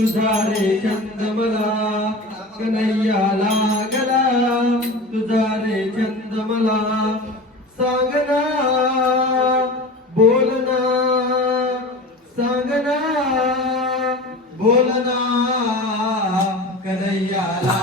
सुधारे चंदमला छंद मला कन्हैया लागला. तुझा रे सांगना बोलना. सांगना बोलना कन्हैया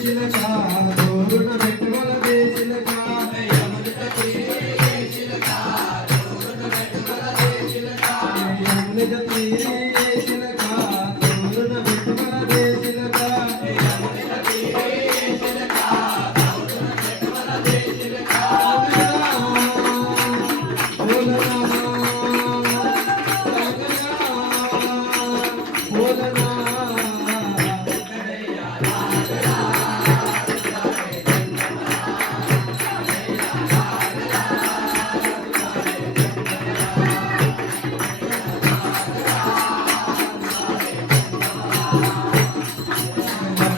चिलका